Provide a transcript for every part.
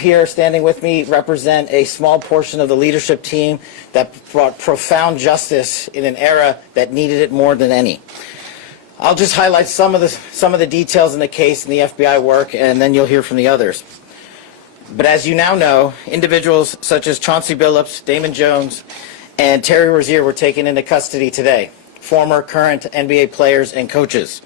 here standing with me represent a small portion of the leadership team that brought profound justice in an era that needed it more than any. I'll just highlight some of the details in the case and the FBI work, and then you'll hear from the others. But as you now know, individuals such as Chauncey Billups, Damon Jones, and Terry Rozier were taken into custody today, former, current NBA players and coaches.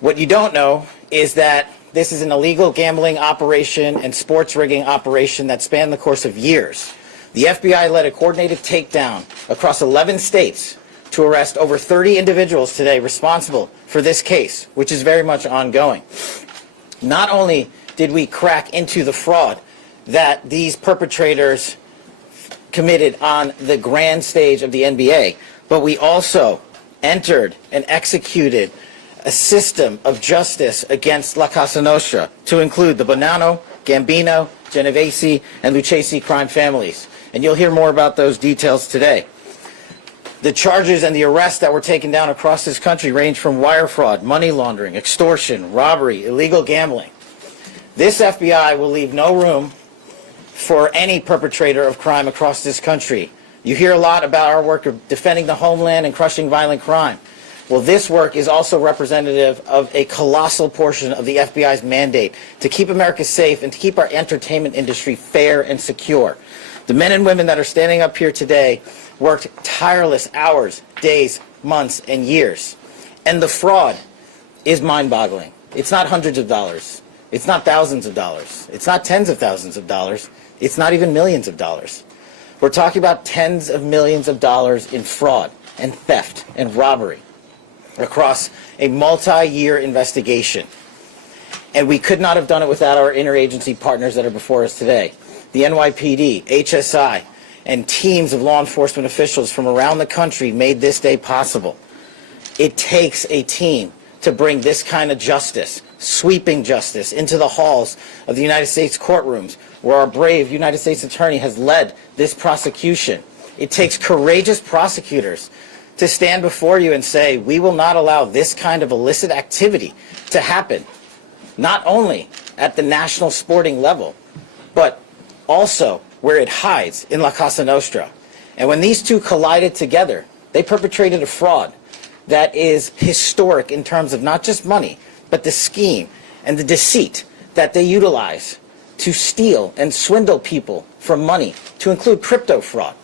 What you don't know is that this is an illegal gambling operation and sports rigging operation that spanned the course of years. The FBI led a coordinated takedown across 11 states to arrest over 30 individuals today responsible for this case, which is very much ongoing. Not only did we crack into the fraud that these perpetrators committed on the grand stage of the NBA, but we also entered and executed a system of justice against La Cosa Nostra to include the Bonanno, Gambino, Genovese, and Lucchesi crime families. And you'll hear more about those details today. The charges and the arrests that were taken down across this country range from wire fraud, money laundering, extortion, robbery, illegal gambling. This FBI will leave no room for any perpetrator of crime across this country. You hear a lot about our work of defending the homeland and crushing violent crime. Well, this work is also representative of a colossal portion of the FBI's mandate to keep America safe and to keep our entertainment industry fair and secure. The men and women that are standing up here today worked tireless hours, days, months, and years. And the fraud is mind-boggling. It's not hundreds of dollars. It's not thousands of dollars. It's not tens of thousands of dollars. It's not even millions of dollars. We're talking about tens of millions of dollars in fraud and theft and robbery across a multi-year investigation. And we could not have done it without our interagency partners that are before us today. The NYPD, HSI, and teams of law enforcement officials from around the country made this day possible. It takes a team to bring this kind of justice, sweeping justice, into the halls of the United States courtrooms, where our brave United States attorney has led this prosecution. It takes courageous prosecutors to stand before you and say, we will not allow this kind of illicit activity to happen, not only at the national sporting level, but also where it hides in La Cosa Nostra. And when these two collided together, they perpetrated a fraud that is historic in terms of not just money, but the scheme and the deceit that they utilize to steal and swindle people for money, to include crypto fraud.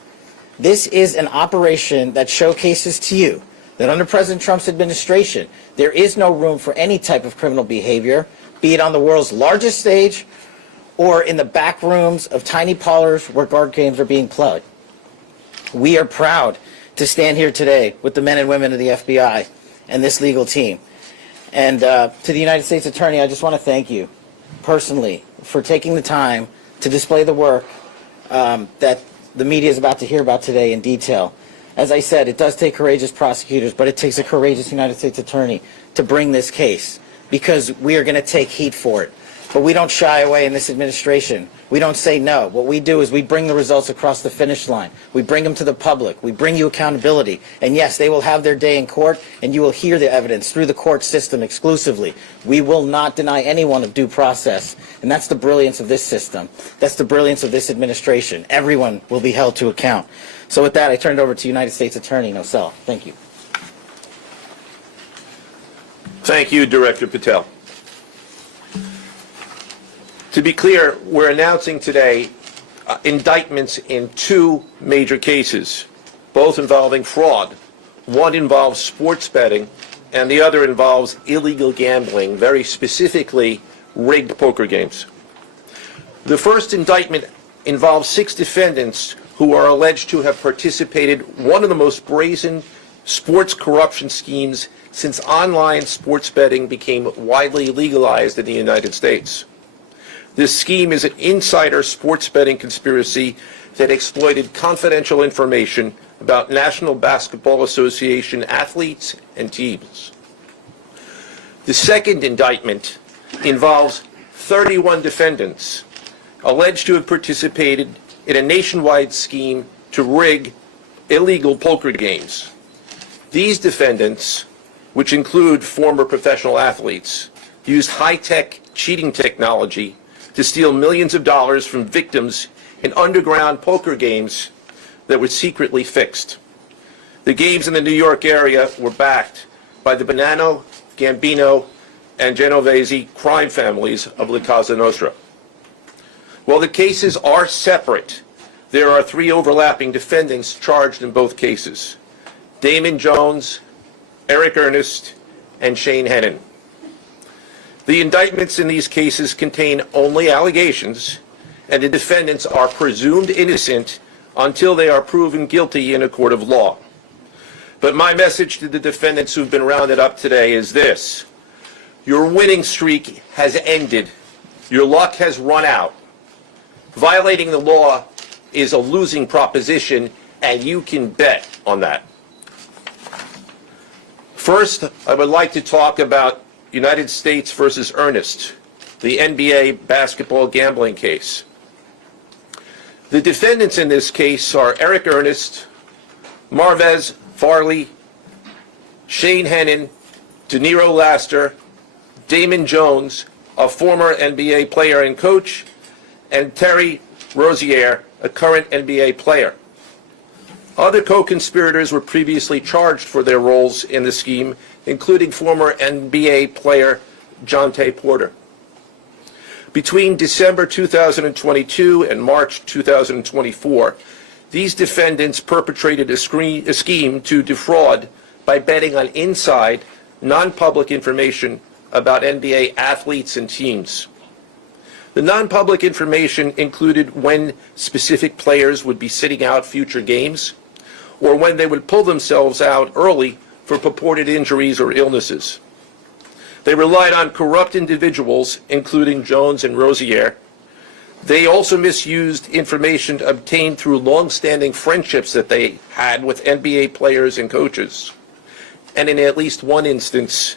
This is an operation that showcases to you that under President Trump's administration, there is no room for any type of criminal behavior, be it on the world's largest stage or in the back rooms of tiny parlors where card games are being played. We are proud to stand here today with the men and women of the FBI and this legal team. And to the United States Attorney, I just want to thank you personally for taking the time to display the work that the media is about to hear about today in detail. As I said, it does take courageous prosecutors, but it takes a courageous United States Attorney to bring this case, because we are going to take heat for it. But we don't shy away in this administration. We don't say no. What we do is we bring the results across the finish line. We bring them to the public. We bring you accountability. And yes, they will have their day in court, and you will hear the evidence through the court system exclusively. We will not deny anyone of due process. And that's the brilliance of this system. That's the brilliance of this administration. Everyone will be held to account. So with that, I turn it over to United States Attorney Nosella. Thank you. Thank you, Director Patel. To be clear, we're announcing today indictments in two major cases, both involving fraud. One involves sports betting, and the other involves illegal gambling, very specifically rigged poker games. The first indictment involves 6 defendants who are alleged to have participated in one of the most brazen sports corruption schemes since online sports betting became widely legalized in the United States. This scheme is an insider sports betting conspiracy that exploited confidential information about National Basketball Association athletes and teams. The second indictment involves 31 defendants alleged to have participated in a nationwide scheme to rig illegal poker games. These defendants, which include former professional athletes, used high-tech cheating technology to steal millions of dollars from victims in underground poker games that were secretly fixed. The games in the New York area were backed by the Bonanno, Gambino, and Genovese crime families of La Cosa Nostra. While the cases are separate, there are 3 overlapping defendants charged in both cases: Damon Jones, Eric Ernest, and Shane Hennon. The indictments in these cases contain only allegations, and the defendants are presumed innocent until they are proven guilty in a court of law. But my message to the defendants who've been rounded up today is this: your winning streak has ended. Your luck has run out. Violating the law is a losing proposition, and you can bet on that. First, I would like to talk about United States versus Ernest, the NBA basketball gambling case. The defendants in this case are Eric Ernest, Marvez Farley, Shane Hennon, Deniro Laster, Damon Jones, a former NBA player and coach, and Terry Rozier, a current NBA player. Other co-conspirators were previously charged for their roles in the scheme, including former NBA player Jontay Porter. Between December 2022 and March 2024, these defendants perpetrated a scheme to defraud by betting on inside, non-public information about NBA athletes and teams. The non-public information included when specific players would be sitting out future games, or when they would pull themselves out early for purported injuries or illnesses. They relied on corrupt individuals, including Jones and Rozier. They also misused information obtained through long-standing friendships that they had with NBA players and coaches. And in at least one instance,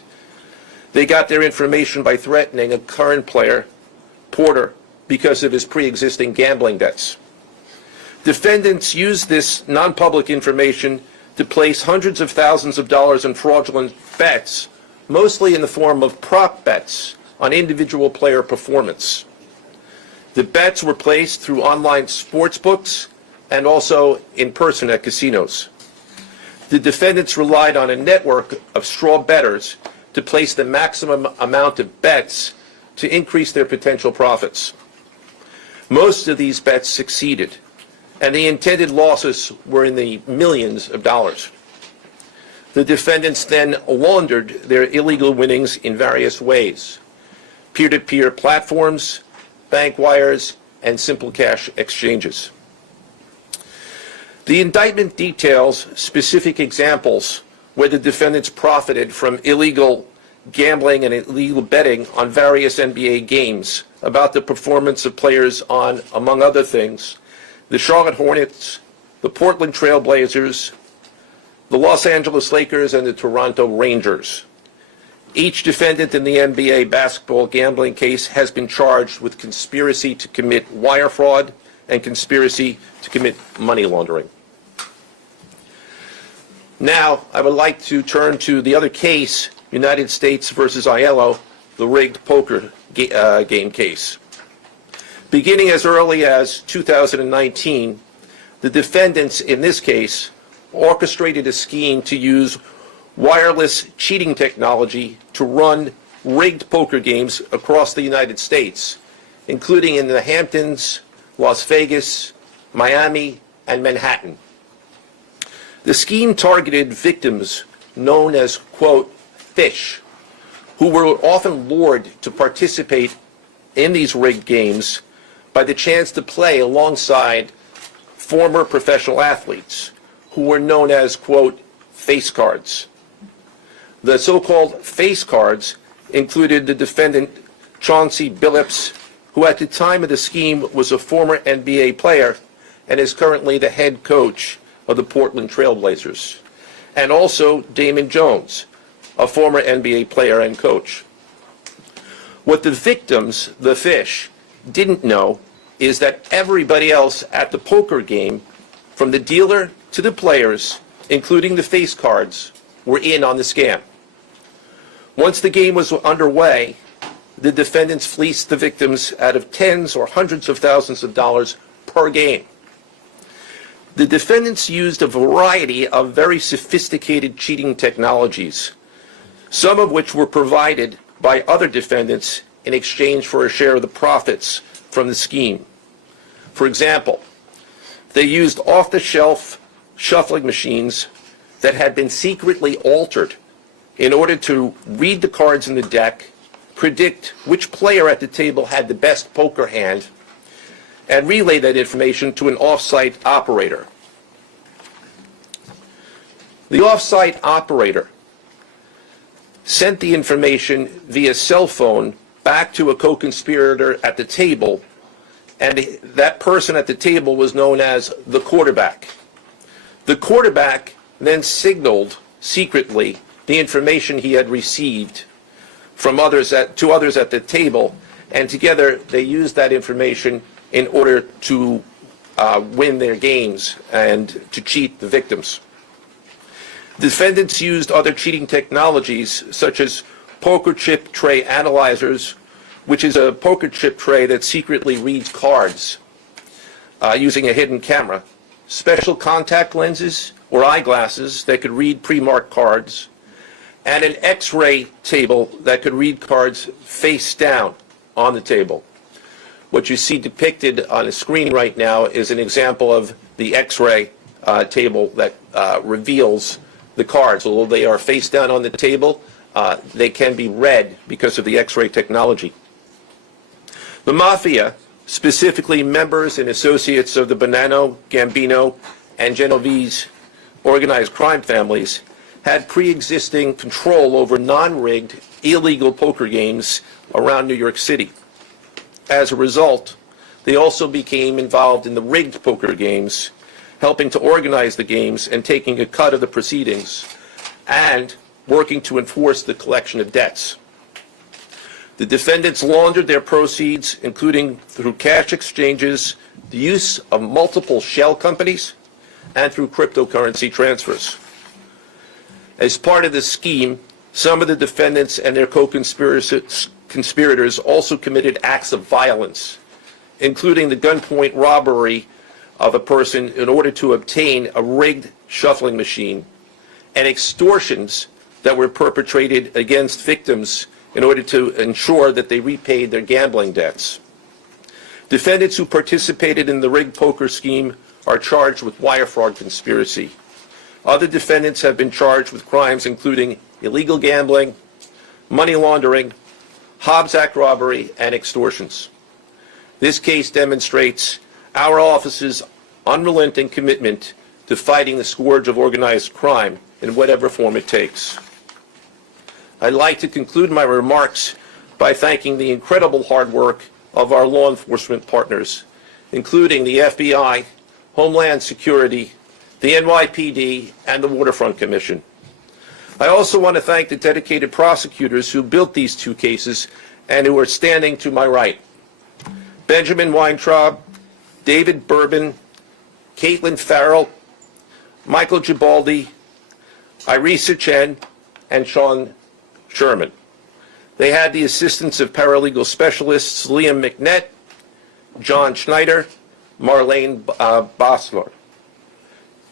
they got their information by threatening a current player, Porter, because of his pre-existing gambling debts. Defendants used this non-public information to place hundreds of thousands of dollars in fraudulent bets, mostly in the form of prop bets on individual player performance. The bets were placed through online sports books and also in person at casinos. The defendants relied on a network of straw bettors to place the maximum amount of bets to increase their potential profits. Most of these bets succeeded, and the intended losses were in the millions of dollars. The defendants then laundered their illegal winnings in various ways: peer-to-peer platforms, bank wires, and simple cash exchanges. The indictment details specific examples where the defendants profited from illegal gambling and illegal betting on various NBA games about the performance of players on, among other things, the Charlotte Hornets, the Portland Trail Blazers, the Los Angeles Lakers, and the Toronto Rangers. Each defendant in the NBA basketball gambling case has been charged with conspiracy to commit wire fraud and conspiracy to commit money laundering. Now, I would like to turn to the other case, United States versus Aiello, the rigged poker game case. Beginning as early as 2019, the defendants in this case orchestrated a scheme to use wireless cheating technology to run rigged poker games across the United States, including in the Hamptons, Las Vegas, Miami, and Manhattan. The scheme targeted victims known as, quote, fish, who were often lured to participate in these rigged games by the chance to play alongside former professional athletes who were known as, quote, face cards. The so-called face cards included the defendant Chauncey Billups, who at the time of the scheme was a former NBA player and is currently the head coach of the Portland Trail Blazers, and also Damon Jones, a former NBA player and coach. What the victims, the fish, didn't know is that everybody else at the poker game, from the dealer to the players, including the face cards, were in on the scam. Once the game was underway, the defendants fleeced the victims out of tens or hundreds of thousands of dollars per game. The defendants used a variety of very sophisticated cheating technologies, some of which were provided by other defendants in exchange for a share of the profits from the scheme. For example, they used off-the-shelf shuffling machines that had been secretly altered in order to read the cards in the deck, predict which player at the table had the best poker hand, and relay that information to an off-site operator. The off-site operator sent the information via cell phone back to a co-conspirator at the table, and that person at the table was known as the quarterback. The quarterback then signaled secretly the information he had received from others to others at the table, and together they used that information in order to win their games and to cheat the victims. Defendants used other cheating technologies such as poker chip tray analyzers, which is a poker chip tray that secretly reads cards using a hidden camera, special contact lenses or eyeglasses that could read pre-marked cards, and an X-ray table that could read cards face down on the table. What you see depicted on the screen right now is an example of the X-ray table that reveals the cards. Although they are face down on the table, they can be read because of the X-ray technology. The Mafia, specifically members and associates of the Bonanno, Gambino, and Genovese organized crime families, had pre-existing control over non-rigged, illegal poker games around New York City. As a result, they also became involved in the rigged poker games, helping to organize the games and taking a cut of the proceedings, and working to enforce the collection of debts. The defendants laundered their proceeds, including through cash exchanges, the use of multiple shell companies, and through cryptocurrency transfers. As part of the scheme, some of the defendants and their co-conspirators also committed acts of violence, including the gunpoint robbery of a person in order to obtain a rigged shuffling machine, and extortions that were perpetrated against victims in order to ensure that they repaid their gambling debts. Defendants who participated in the rigged poker scheme are charged with wire fraud conspiracy. Other defendants have been charged with crimes including illegal gambling, money laundering, Hobbs Act robbery, and extortions. This case demonstrates our office's unrelenting commitment to fighting the scourge of organized crime in whatever form it takes. I'd like to conclude my remarks by thanking the incredible hard work of our law enforcement partners, including the FBI, Homeland Security, the NYPD, and the Waterfront Commission. I also want to thank the dedicated prosecutors who built these two cases and who are standing to my right. Benjamin Weintraub, David Bourbon, Caitlin Farrell, Michael Gibaldi, Irisa Chen, and Sean Sherman. They had the assistance of paralegal specialists Liam McNett, John Schneider, Marlene Bosler.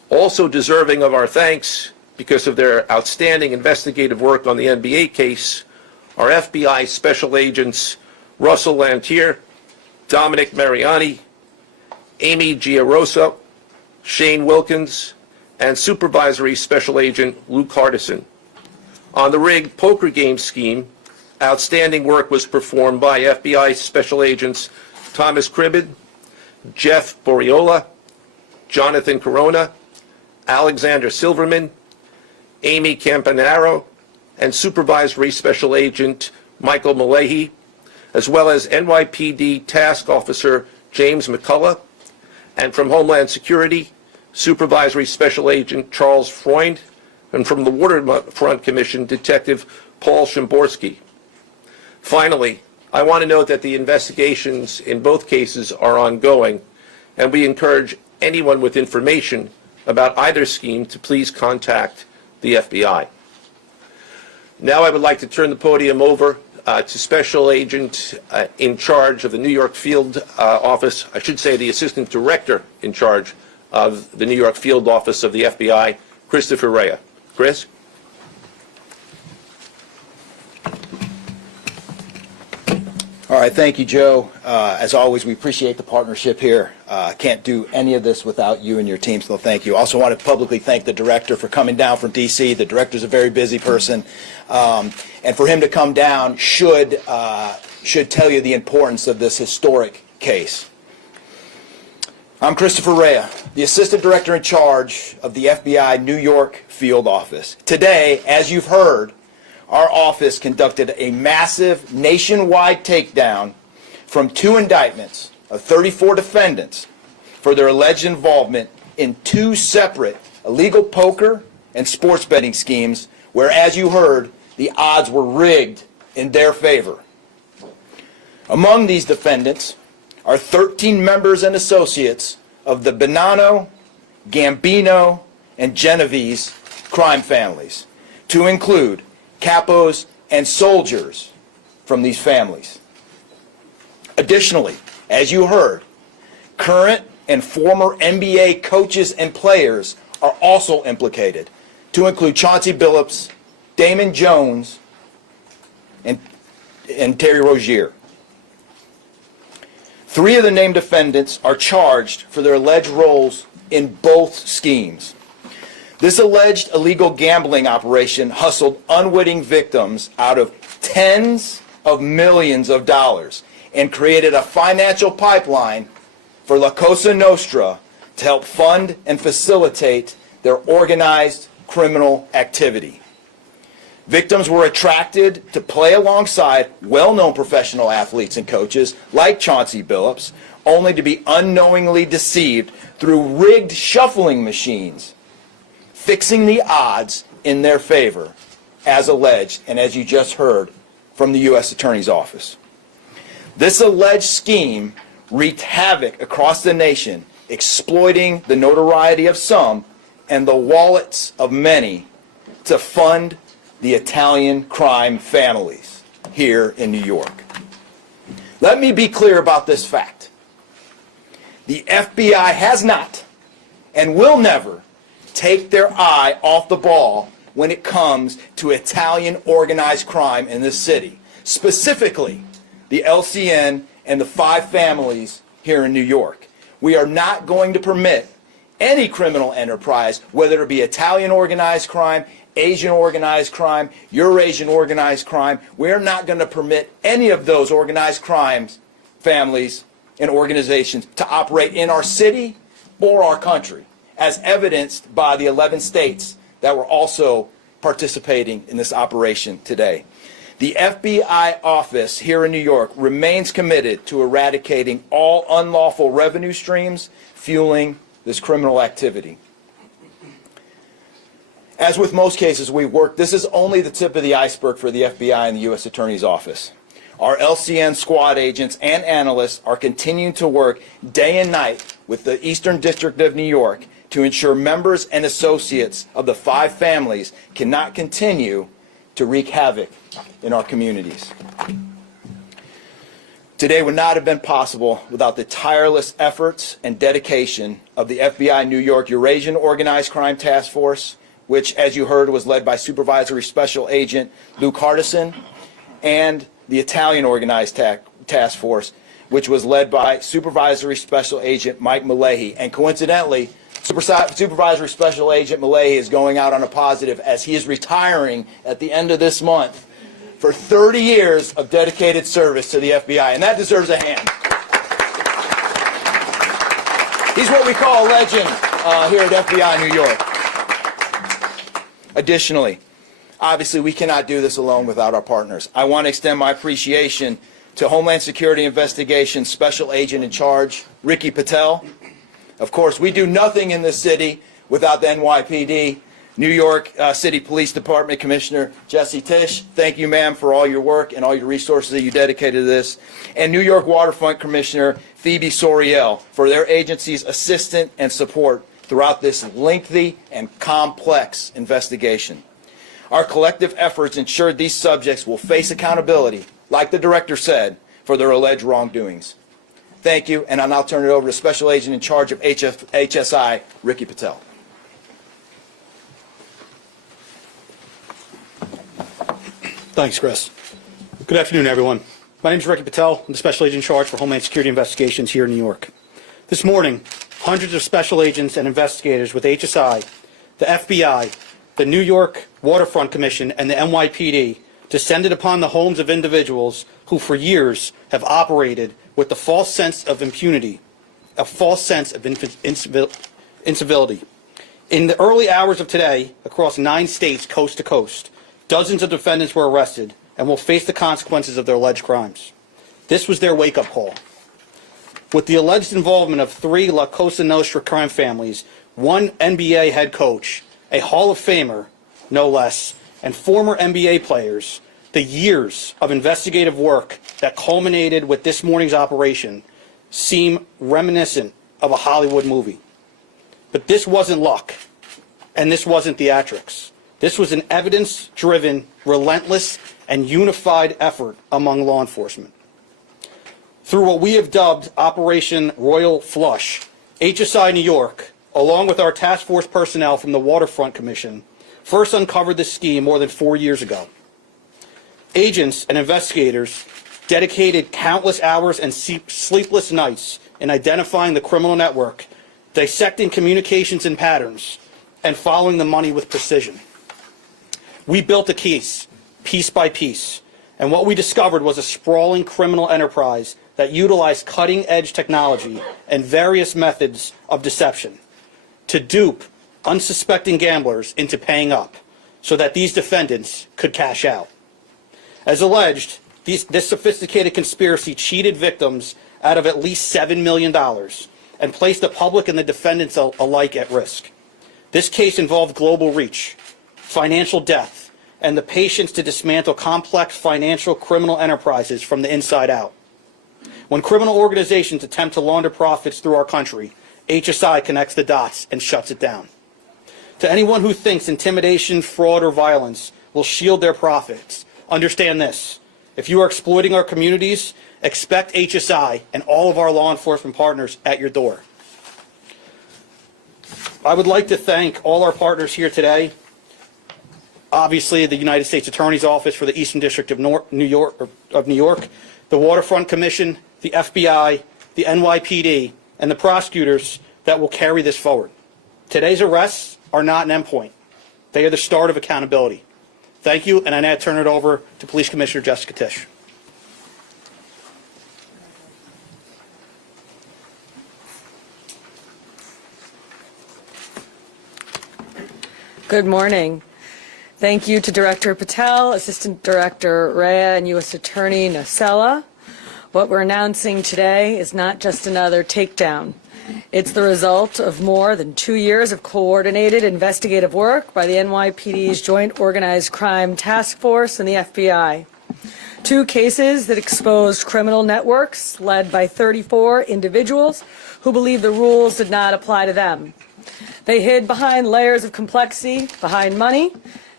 Also deserving of our thanks because of their outstanding investigative work on the NBA case are FBI Special Agents Russell Lantier, Dominic Mariani, Amy Giarosa, Shane Wilkins, and Supervisory Special Agent Luke Hardison. On the rigged poker game scheme, outstanding work was performed by FBI Special Agents Thomas Cribbin, Jeff Boriola, Jonathan Corona, Alexander Silverman, Amy Campanaro, and Supervisory Special Agent Michael Malahy, as well as NYPD Task Officer James McCullough, and from Homeland Security, Supervisory Special Agent Charles Freund, and from the Waterfront Commission, Detective Paul Shimborski. Finally, I want to note that the investigations in both cases are ongoing, and we encourage anyone with information about either scheme to please contact the FBI. Now I would like to turn the podium over to Special Agent in charge of the New York Field Office, I should say the Assistant Director in charge of the New York Field Office of the FBI, Christopher Rea. Chris? All right, thank you, Joe. As always, we appreciate the partnership here. Can't do any of this without you and your team, so thank you. Also want to publicly thank the director for coming down from D.C. The director's a very busy person, and for him to come down should tell you the importance of this historic case. I'm Christopher Rea, the Assistant Director in charge of the FBI New York Field Office. Today, as you've heard, our office conducted a massive nationwide takedown from 2 indictments of 34 defendants for their alleged involvement in 2 separate illegal poker and sports betting schemes where, as you heard, the odds were rigged in their favor. Among these defendants are 13 members and associates of the Bonanno, Gambino, and Genovese crime families, to include capos and soldiers from these families. Additionally, as you heard, current and former NBA coaches and players are also implicated, to include Chauncey Billups, Damon Jones, and Terry Rozier. 3 of the named defendants are charged for their alleged roles in both schemes. This alleged illegal gambling operation hustled unwitting victims out of tens of millions of dollars and created a financial pipeline for La Cosa Nostra to help fund and facilitate their organized criminal activity. Victims were attracted to play alongside well-known professional athletes and coaches like Chauncey Billups, only to be unknowingly deceived through rigged shuffling machines, fixing the odds in their favor, as alleged and as you just heard from the U.S. Attorney's Office. This alleged scheme wreaked havoc across the nation, exploiting the notoriety of some and the wallets of many to fund the Italian crime families here in New York. Let me be clear about this fact. The FBI has not and will never take their eye off the ball when it comes to Italian organized crime in this city, specifically the LCN and the 5 families here in New York. We are not going to permit any criminal enterprise, whether it be Italian organized crime, Asian organized crime, Eurasian organized crime. We're not going to permit any of those organized crimes, families, and organizations to operate in our city or our country, as evidenced by the 11 states that were also participating in this operation today. The FBI office here in New York remains committed to eradicating all unlawful revenue streams fueling this criminal activity. As with most cases we've worked, this is only the tip of the iceberg for the FBI and the U.S. Attorney's Office. Our LCN squad agents and analysts are continuing to work day and night with the Eastern District of New York to ensure members and associates of the 5 families cannot continue to wreak havoc in our communities. Today would not have been possible without the tireless efforts and dedication of the FBI New York Eurasian Organized Crime Task Force, which, as you heard, was led by Supervisory Special Agent Luke Hardison, and the Italian Organized Task Force, which was led by Supervisory Special Agent Mike Malahi. And coincidentally, Supervisory Special Agent Malahi is going out on a positive as he is retiring at the end of this month for 30 years of dedicated service to the FBI, and that deserves a hand. He's what we call a legend here at FBI New York. Additionally, obviously we cannot do this alone without our partners. I want to extend my appreciation to Homeland Security Investigations Special Agent in Charge, Ricky Patel. Of course, we do nothing in this city without the NYPD. New York City Police Department Commissioner Jesse Tisch, thank you, ma'am, for all your work and all your resources that you dedicated to this. And New York Waterfront Commissioner Phoebe Soriel for their agency's assistance and support throughout this lengthy and complex investigation. Our collective efforts ensured these subjects will face accountability like the director said, for their alleged wrongdoings. Thank you, and I'll now turn it over to Special Agent in charge of HSI, Ricky Patel. Thanks, Chris. Good afternoon, everyone. My name is Ricky Patel. I'm the Special Agent in charge for Homeland Security Investigations here in New York. This morning, hundreds of special agents and investigators with HSI, the FBI, the New York Waterfront Commission, and the NYPD descended upon the homes of individuals who for years have operated with the false sense of impunity, a false sense of incivility. In the early hours of today, across 9 states coast to coast, dozens of defendants were arrested and will face the consequences of their alleged crimes. This was their wake-up call. With the alleged involvement of 3 La Cosa Nostra crime families, 1 NBA head coach, a Hall of Famer, no less, and former NBA players, the years of investigative work that culminated with this morning's operation seem reminiscent of a Hollywood movie. But this wasn't luck, and this wasn't theatrics. This was an evidence-driven, relentless, and unified effort among law enforcement. Through what we have dubbed Operation Royal Flush, HSI New York, along with our task force personnel from the Waterfront Commission, first uncovered this scheme more than 4 years ago. Agents and investigators dedicated countless hours and sleepless nights in identifying the criminal network, dissecting communications and patterns, and following the money with precision. We built a case, piece by piece, and what we discovered was a sprawling criminal enterprise that utilized cutting-edge technology and various methods of deception to dupe unsuspecting gamblers into paying up so that these defendants could cash out. As alleged, this sophisticated conspiracy cheated victims out of at least $7 million and placed the public and the defendants alike at risk. This case involved global reach, financial depth, and the patience to dismantle complex financial criminal enterprises from the inside out. When criminal organizations attempt to launder profits through our country, HSI connects the dots and shuts it down. To anyone who thinks intimidation, fraud, or violence will shield their profits, understand this. If you are exploiting our communities, expect HSI and all of our law enforcement partners at your door. I would like to thank all our partners here today. Obviously, the United States Attorney's Office for the Eastern District of New York, the Waterfront Commission, the FBI, the NYPD, and the prosecutors that will carry this forward. Today's arrests are not an endpoint. They are the start of accountability. Thank you, and I now turn it over to Police Commissioner Jessica Tisch. Good morning. Thank you to Director Patel, Assistant Director Rea, and U.S. Attorney Nacella. What we're announcing today is not just another takedown. It's the result of more than 2 years of coordinated investigative work by the NYPD's Joint Organized Crime Task Force and the FBI. 2 cases that exposed criminal networks led by 34 individuals who believed the rules did not apply to them. They hid behind layers of complexity, behind money,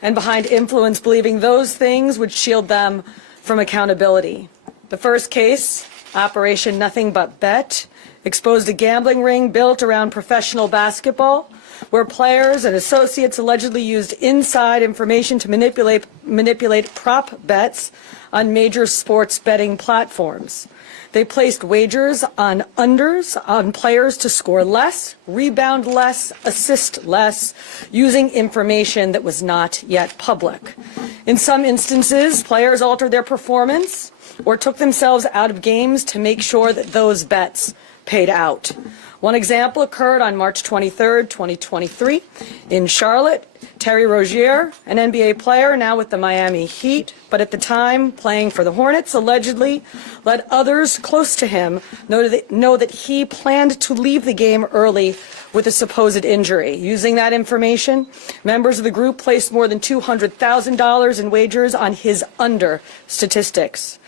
and behind influence, believing those things would shield them from accountability. The first case, Operation Nothing But Bet, exposed a gambling ring built around professional basketball, where players and associates allegedly used inside information to manipulate prop bets on major sports betting platforms. They placed wagers on unders on players to score less, rebound less, assist less, using information that was not yet public. In some instances, players altered their performance or took themselves out of games to make sure that those bets paid out. One example occurred on March 23, 2023 in Charlotte. Terry Rozier, an NBA player now with the Miami Heat, but at the time playing for the Hornets, allegedly let others close to him know that he planned to leave the game early with a supposed injury. Using that information, members of the group placed more than $200,000 in wagers on his under statistics.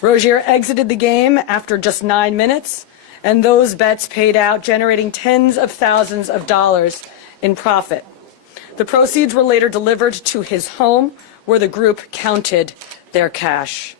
Rozier exited the game after just 9 minutes, and those bets paid out, generating tens of thousands of dollars in profit. The proceeds were later delivered to his home, where the group counted their cash.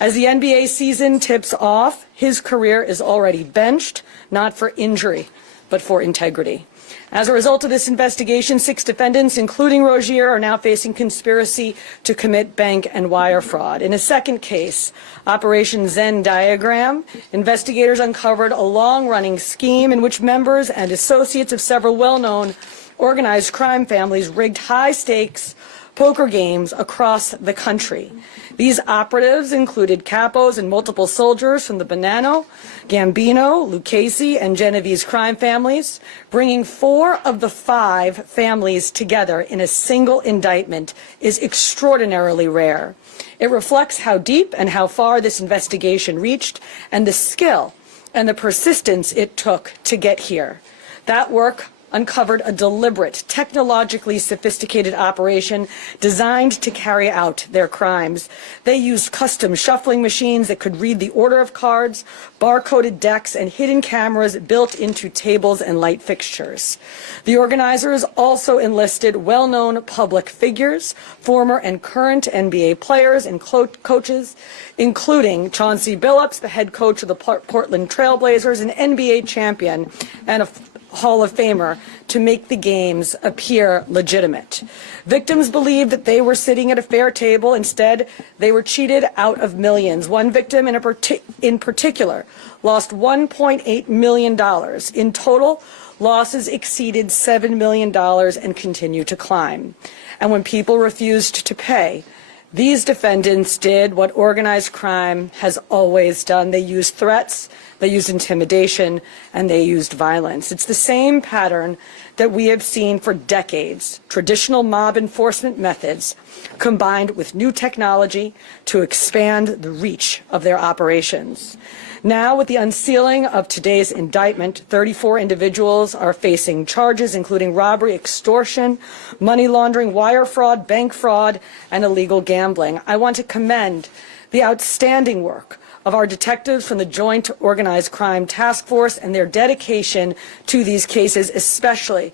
As the NBA season tips off, his career is already benched, not for injury, but for integrity. As a result of this investigation, 6 defendants, including Rozier, are now facing conspiracy to commit bank and wire fraud. In a second case, Operation Zen Diagram, investigators uncovered a long-running scheme in which members and associates of several well-known organized crime families rigged high-stakes poker games across the country. These operatives included capos and multiple soldiers from the Bonanno, Gambino, Lucchese, and Genovese crime families. Bringing 4 of the 5 families together in a single indictment is extraordinarily rare. It reflects how deep and how far this investigation reached and the skill and the persistence it took to get here. That work uncovered a deliberate, technologically sophisticated operation designed to carry out their crimes. They used custom shuffling machines that could read the order of cards, barcoded decks, and hidden cameras built into tables and light fixtures. The organizers also enlisted well-known public figures, former and current NBA players and coaches, including Chauncey Billups, the head coach of the Portland Trail Blazers, an NBA champion and a Hall of Famer, to make the games appear legitimate. Victims believed that they were sitting at a fair table. Instead, they were cheated out of millions. One victim in particular lost $1.8 million. In total, losses exceeded $7 million and continue to climb. And when people refused to pay, these defendants did what organized crime has always done. They used threats, they used intimidation, and they used violence. It's the same pattern that we have seen for decades. Traditional mob enforcement methods combined with new technology to expand the reach of their operations. Now, with the unsealing of today's indictment, 34 individuals are facing charges including robbery, extortion, money laundering, wire fraud, bank fraud, and illegal gambling. I want to commend the outstanding work of our detectives from the Joint Organized Crime Task Force and their dedication to these cases, especially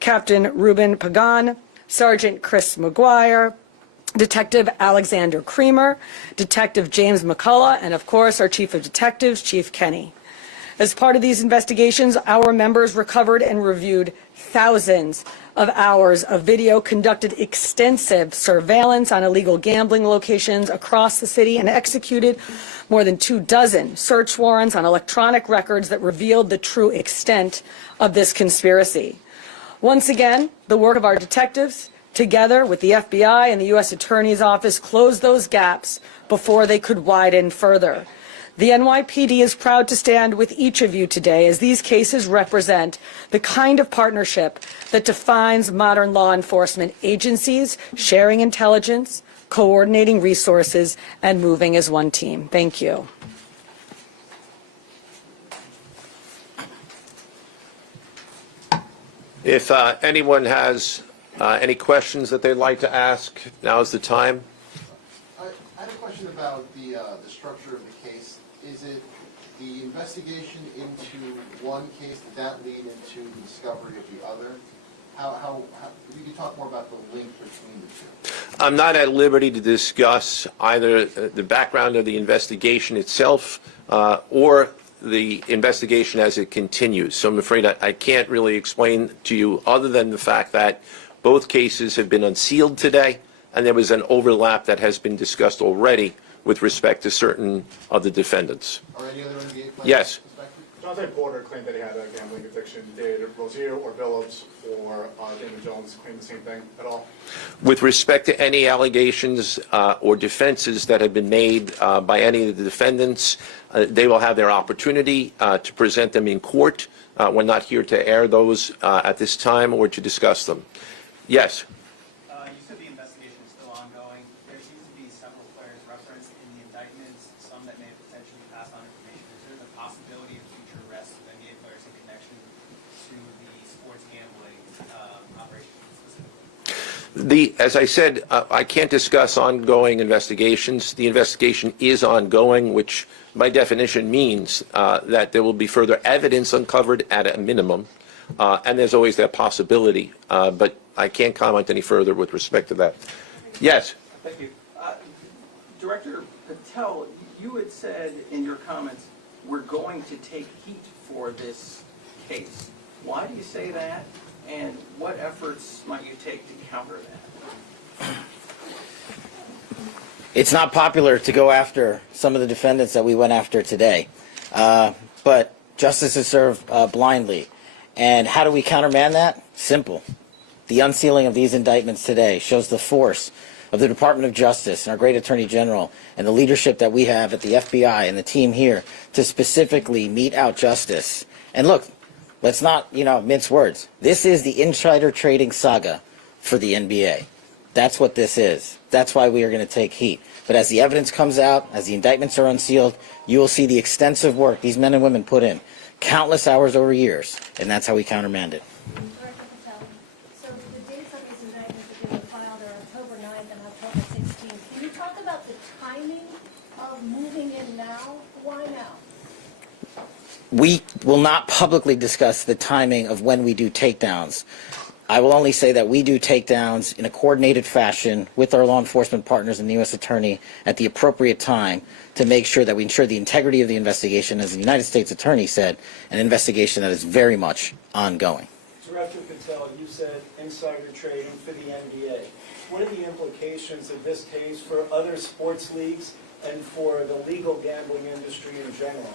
Captain Ruben Pagan, Sergeant Chris McGuire, Detective Alexander Creamer, Detective James McCullough, and of course our Chief of Detectives, Chief Kenny. As part of these investigations, our members recovered and reviewed thousands of hours of video, conducted extensive surveillance on illegal gambling locations across the city, and executed more than 24 search warrants on electronic records that revealed the true extent of this conspiracy. Once again, the work of our detectives, together with the FBI and the U.S. Attorney's Office, closed those gaps before they could widen further. The NYPD is proud to stand with each of you today, as these cases represent the kind of partnership that defines modern law enforcement agencies, sharing intelligence, coordinating resources, and moving as one team. Thank you. If anyone has any questions that they'd like to ask, now is the time. I had a question about the structure of the case. Is it the investigation into one case, did that lead into the discovery of the other? If you could talk more about the link between the two. I'm not at liberty to discuss either the background of the investigation itself or the investigation as it continues. So I'm afraid I can't really explain to you other than the fact that both cases have been unsealed today, and there was an overlap that has been discussed already with respect to certain of the defendants. Are any other NBA players Yes. suspected? Chauncey Porter claimed that he had a gambling addiction. Did Rozier or Billups or Damon Jones claim the same thing at all? With respect to any allegations or defenses that have been made by any of the defendants, they will have their opportunity to present them in court. We're not here to air those at this time or to discuss them. Yes. You said the investigation is still ongoing. There seems to be several players referenced in the indictments, some that may have potentially passed on information. Is there the possibility of future arrests of NBA players in connection to the sports gambling operation specifically? As I said, I can't discuss ongoing investigations. The investigation is ongoing, which by definition means that there will be further evidence uncovered at a minimum, and there's always that possibility. But I can't comment any further with respect to that. Yes? Thank you. Director Patel, You had said in your comments, we're going to take heat for this case. Why do you say that, and what efforts might you take to counter that? It's not popular to go after some of the defendants that we went after today, but justice is served blindly. And how do we countermand that? Simple. The unsealing of these indictments today shows the force of the Department of Justice and our great Attorney General and the leadership that we have at the FBI and the team here to specifically mete out justice. And look, let's not, mince words. This is the insider trading saga for the NBA. That's what this is. That's why we are going to take heat. But as the evidence comes out, as the indictments are unsealed, you will see the extensive work these men and women put in, countless hours over years, and that's how we countermand it. Director Patel, so the dates of these indictments that they were filed are October 9th and October 16th. Can you talk about the timing of moving in now? Why now? We will not publicly discuss the timing of when we do takedowns. I will only say that we do takedowns in a coordinated fashion with our law enforcement partners and the U.S. Attorney at the appropriate time to make sure that we ensure the integrity of the investigation, as the United States Attorney said, an investigation that is very much ongoing. Director Patel, you said insider trading for the NBA. What are the implications of this case for other sports leagues and for the legal gambling industry in general?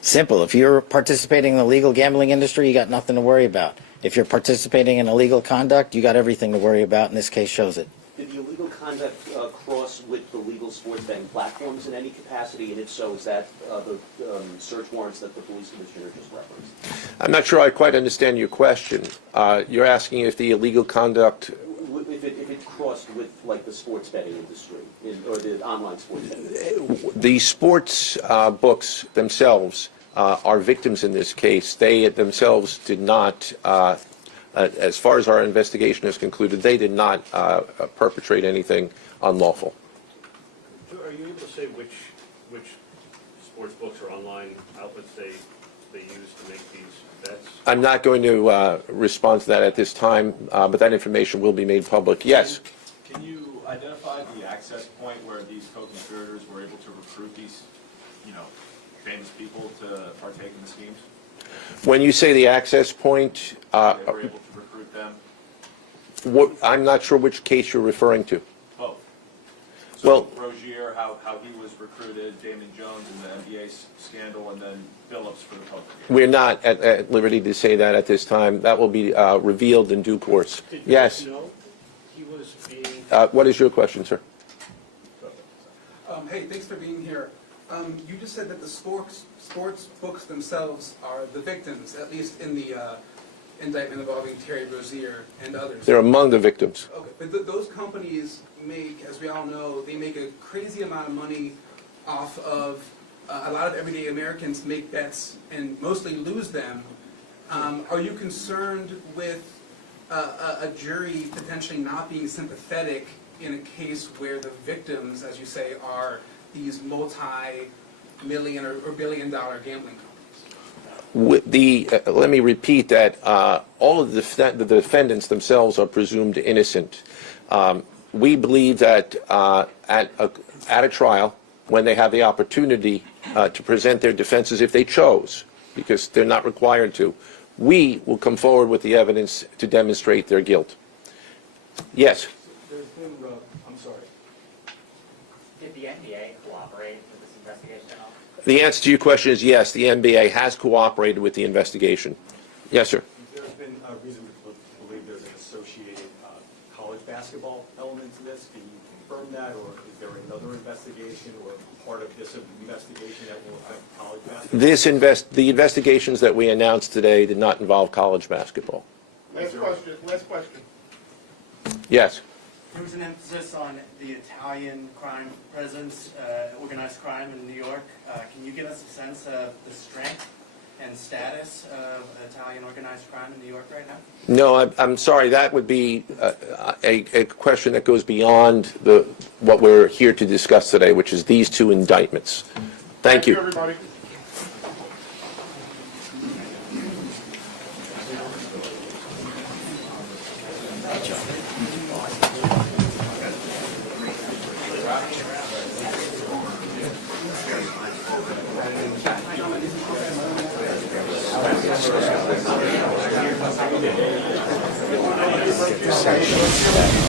Simple. If you're participating in the legal gambling industry, you got nothing to worry about. If you're participating in illegal conduct, you got everything to worry about, and this case shows it. Did the illegal conduct cross with the legal sports betting platforms in any capacity? And if so, is that the search warrants that the police commissioner just referenced? I'm not sure I quite understand your question. You're asking if the illegal conduct... If it crossed with, like, the sports betting industry, or the online sports betting? The sports books themselves are victims in this case. They themselves did not, as far as our investigation has concluded, they did not perpetrate anything unlawful. Are you able to say which sports books or online outlets they use to make these bets? I'm not going to respond to that at this time, but that information will be made public. Yes? Can you identify the access point where these co-conspirators were able to recruit these, famous people to partake in the schemes? When you say the access point, They were able to recruit them? I'm not sure which case you're referring to. Both. Well, Rozier, how he was recruited, Damon Jones in the NBA scandal, and then Billups for the poker game. We're not at liberty to say that at this time. That will be revealed in due course. Yes. No, he was being... What is your question, sir? Hey, thanks for being here. You just said that the sports books themselves are the victims, at least in the indictment involving Terry Rozier and others. They're among the victims. Okay, but those companies make, as we all know, they make a crazy amount of money off of a lot of everyday Americans make bets and mostly lose them. Are you concerned with a jury potentially not being sympathetic in a case where the victims, as you say, are these multi-million or billion-dollar gambling companies? Let me repeat that all of the defendants themselves are presumed innocent. We believe that at a trial, when they have the opportunity to present their defenses, if they chose, because they're not required to, we will come forward with the evidence to demonstrate their guilt. Yes? There's been, I'm sorry. Did the NBA cooperate with this investigation at all? The answer to your question is yes, the NBA has cooperated with the investigation. Yes, sir. There's been a reason to believe there's an associated college basketball element to this. Can you confirm that, or is there another investigation or part of this investigation that will affect college basketball? The investigations that we announced today did not involve college basketball. Last question. Yes. There was an emphasis on the Italian crime presence, organized crime in New York. Can you give us a sense of the strength and status of Italian organized crime in New York right now? No, I'm sorry. That would be a question that goes beyond what we're here to discuss today, which is these two indictments. Thank you. Everybody.